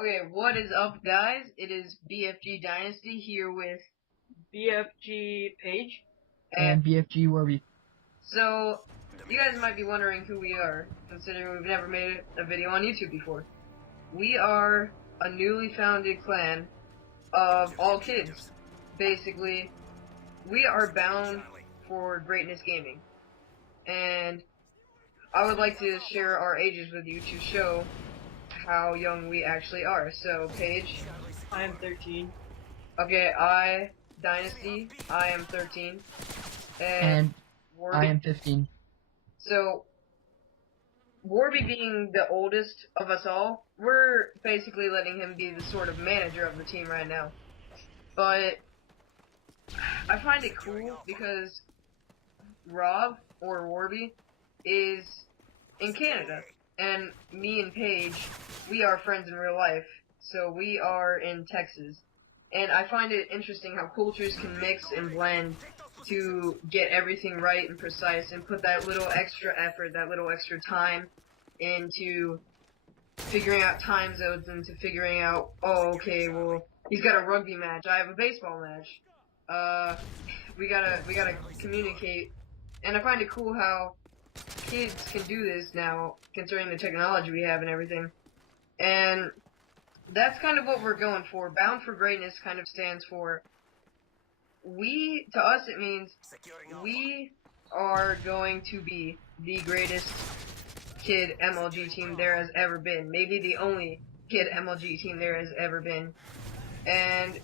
Okay, what is up, guys? It is BFG Dynasty here with, BFG page. and And BFG Warby. so you guys might be wondering who we are, considering we've never made a video on YouTube before. We are a newly founded clan of all kids. Basically, we are bound for greatness gaming, and I would like to share our ages with you to show how young we actually are. So, Paige. I am 13. Okay, Dynasty, I am 13. And Warby. I am 15. So, Warby being the oldest of us all, we're basically letting him be the sort of manager of the team right now. But I find it cool because Rob, or Warby, is in Canada. And me and Paige, we are friends in real life. So we are in Texas. And I find it interesting how cultures can mix and blend to get everything right and precise and put that little extra effort, that little extra time into figuring out time zones and to figuring out, oh, okay, well, he's got a rugby match, I have a baseball match. We gotta communicate. And I find it cool how kids can do this now, considering the technology we have and everything. And that's kind of what we're going for. Bound for Greatness kind of stands for, to us it means we are going to be the greatest kid MLG team there has ever been. Maybe the only kid MLG team there has ever been. And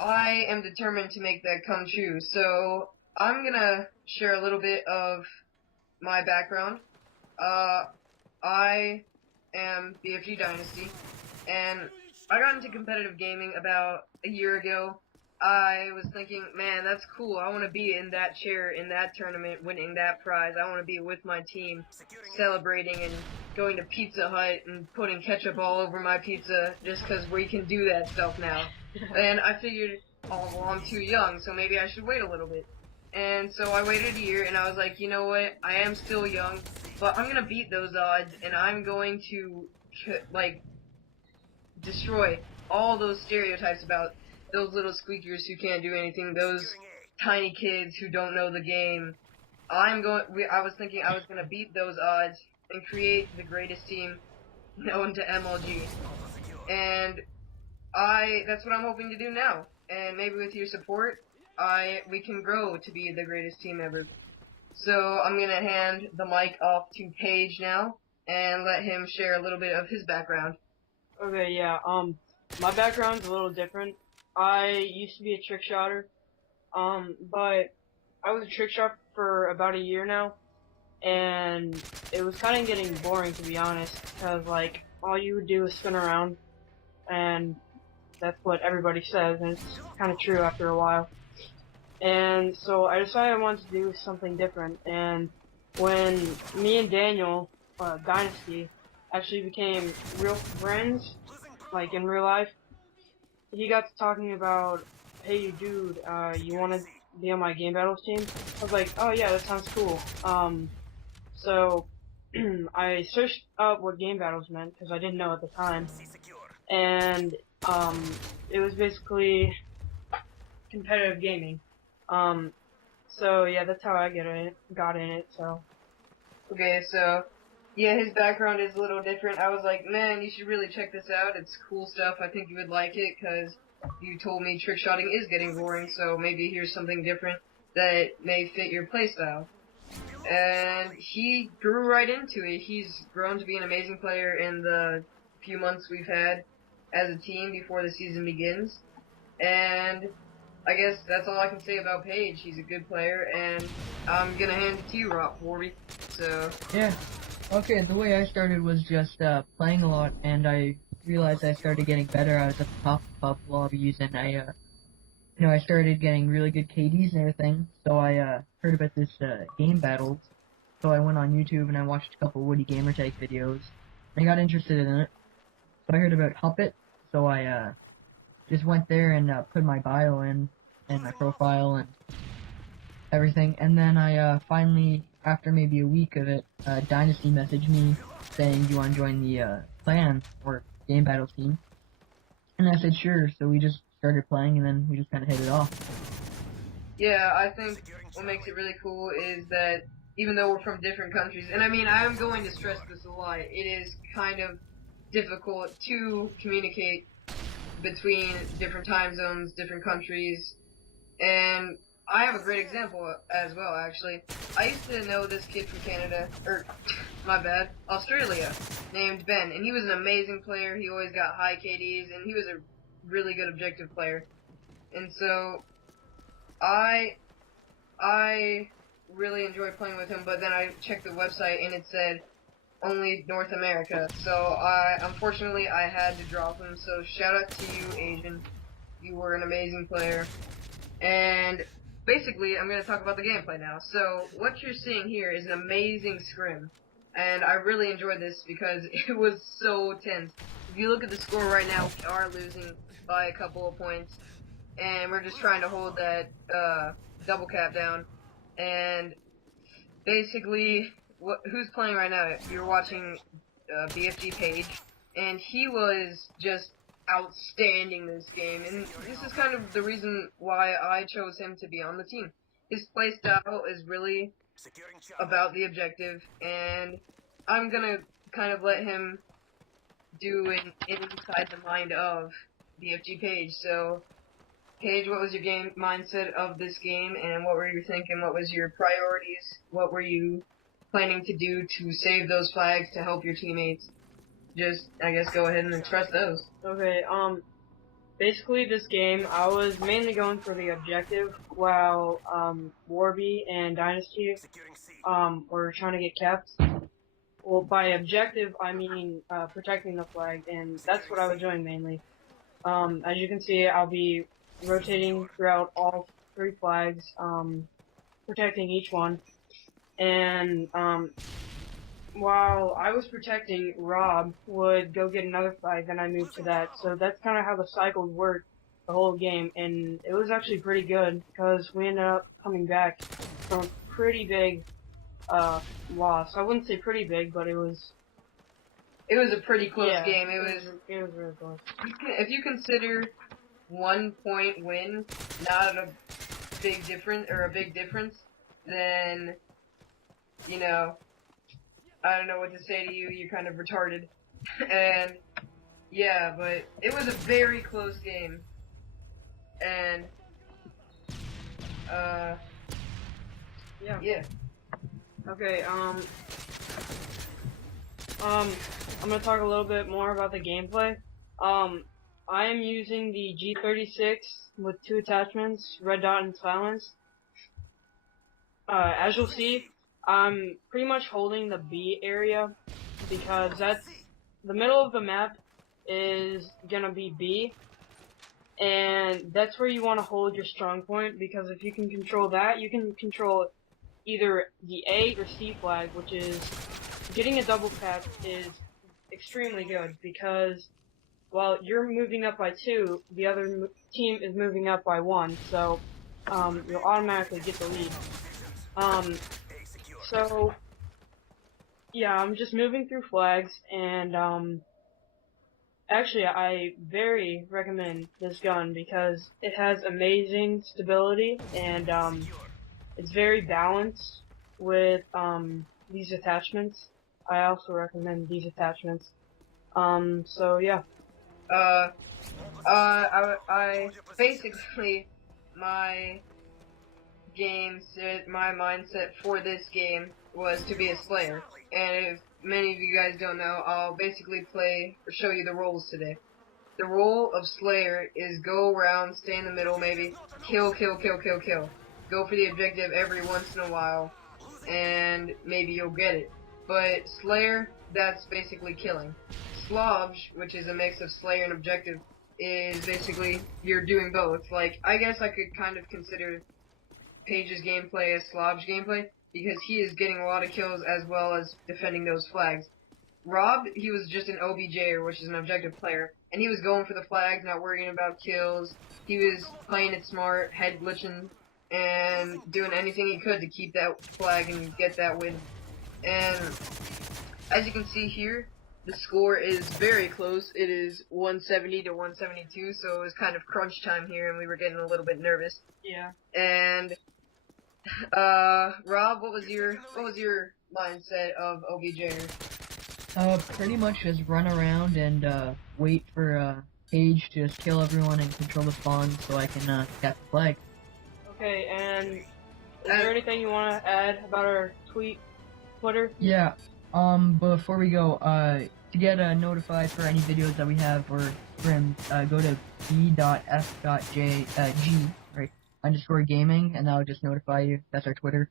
I am determined to make that come true. So I'm gonna share a little bit of my background. I am BFG Dynasty, and I got into competitive gaming about a year ago. I was thinking, man, that's cool. I want to be in that chair in that tournament, winning that prize. I want to be with my team, celebrating and going to Pizza Hut and putting ketchup all over my pizza just because we can do that stuff now. And I figured, oh, well, I'm too young, so maybe I should wait a little bit. And so I waited a year, and I was like, you know what? I am still young, but I'm gonna beat those odds, and I'm going to, like, destroy all those stereotypes about those little squeakers who can't do anything, those tiny kids who don't know the game. I was thinking I was gonna beat those odds and create the greatest team known to MLG. And that's what I'm hoping to do now. And maybe with your support, we can grow to be the greatest team ever. So I'm gonna hand the mic off to Paige now and let him share a little bit of his background. Okay, yeah, my background's a little different. I used to be a trick shotter, but I was a trick shot for about a year now, and it was kind of getting boring, to be honest, because, like, all you would do is spin around, and that's what everybody says, and it's kind of true after a while. And so I decided I wanted to do something different, and when me and Daniel, Dynasty, actually became real friends, like in real life, he got to talking about, hey dude, you wanna be on my game battles team? I was like, oh yeah, that sounds cool. So I searched up what game battles meant, because I didn't know at the time, and it was basically competitive gaming. So yeah, that's how I got in it, so. Okay, so, yeah, his background is a little different. I was like, man, you should really check this out. It's cool stuff. I think you would like it, because you told me trick shotting is getting boring, so maybe here's something different that may fit your playstyle. And he grew right into it. He's grown to be an amazing player in the few months we've had as a team before the season begins. And I guess that's all I can say about Paige. He's a good player, and I'm gonna hand it to you, Warby. So Yeah. Okay, the way I started was just playing a lot, and I realized I started getting better. I was at the top of pub lobbies, and I started getting really good KDs and everything. So I heard about this game battles. So I went on YouTube and I watched a couple Woody Gamertag videos. I got interested in it. So I heard about Huppet. So I just went there and put my bio in and my profile and everything. And then I finally, after maybe a week of it, Dynasty messaged me saying, "Do you want to join the clan or game battle team?" And I said sure, so we just started playing, and then we just kind of hit it off. Yeah, I think what makes it really cool is that even though we're from different countries, and I mean, I'm going to stress this a lot, it is kind of difficult to communicate between different time zones, different countries, and I have a great example as well, actually. I used to know this kid from Canada, or, my bad, Australia, named Ben, and he was an amazing player, he always got high KDs, and he was a really good objective player. And so, I really enjoyed playing with him, but then I checked the website and it said only North America. So unfortunately I had to drop him. So shout out to you, Asian. You were an amazing player. And basically, I'm going to talk about the gameplay now. So what you're seeing here is an amazing scrim. And I really enjoyed this because it was so tense. If you look at the score right now, we are losing by a couple of points. And we're just trying to hold that double cap down. And basically, who's playing right now? You're watching BFG Page, and he was just outstanding this game. And this is kind of the reason why I chose him to be on the team. His playstyle is really about the objective, and I'm gonna kind of let him do an inside the mind of BFG Page. So, Paige, what was your game mindset of this game, and what were you thinking? What was your priorities? What were you planning to do to save those flags to help your teammates? Just, I guess, go ahead and express those. Okay, basically this game, I was mainly going for the objective, while, Warby and Dynasty, were trying to get kept. Well, by objective, I mean, protecting the flag, and that's what I was doing mainly. As you can see, I'll be rotating throughout all 3 flags, protecting each one. And, while I was protecting, Rob would go get another flag, then I moved to that. So that's kind of how the cycles worked the whole game, and it was actually pretty good, because we ended up coming back from a pretty big, loss. I wouldn't say pretty big, but it was a pretty close yeah, game. It was really close. If you consider 1 point win not a big difference, then, you know, I don't know what to say to you. You're kind of retarded. And yeah, but it was a very close game. And yeah. Okay, I'm gonna talk a little bit more about the gameplay. I am using the G36 with 2 attachments, red dot and silence. As you'll see, I'm pretty much holding the B area, because that's the middle of the map is gonna be B, and that's where you want to hold your strong point, because if you can control that, you can control either the A or C flag, which is getting a double cap is extremely good, because while you're moving up by 2, the other team is moving up by 1, so you'll automatically get the lead. So yeah, I'm just moving through flags, and actually I very recommend this gun because it has amazing stability, and it's very balanced with these attachments. I also recommend these attachments. So yeah. I basically, my my mindset for this game was to be a Slayer. And if many of you guys don't know, I'll basically show you the roles today. The role of Slayer is go around, stay in the middle, maybe kill. Go for the objective every once in a while, and maybe you'll get it. But Slayer, that's basically killing. Slobj, which is a mix of Slayer and objective, is basically you're doing both. Like, I guess I could kind of consider Page's gameplay as Slobj gameplay, because he is getting a lot of kills as well as defending those flags. Rob, he was just an OBJ, which is an objective player, and he was going for the flags, not worrying about kills. He was playing it smart, head glitching, and doing anything he could to keep that flag and get that win. And as you can see here, the score is very close. It is 170 to 172, so it was kind of crunch time here, and we were getting a little bit nervous. Yeah. And Rob, what was your mindset of OBJ? Pretty much just run around and wait for Paige to just kill everyone and control the spawn so I can get the flag. Okay, and is there anything you want to add about our Twitter? Yeah. Before we go, to get notified for any videos that we have or trimmed, go to b.f.g, right, _gaming, and that will just notify you. That's our Twitter.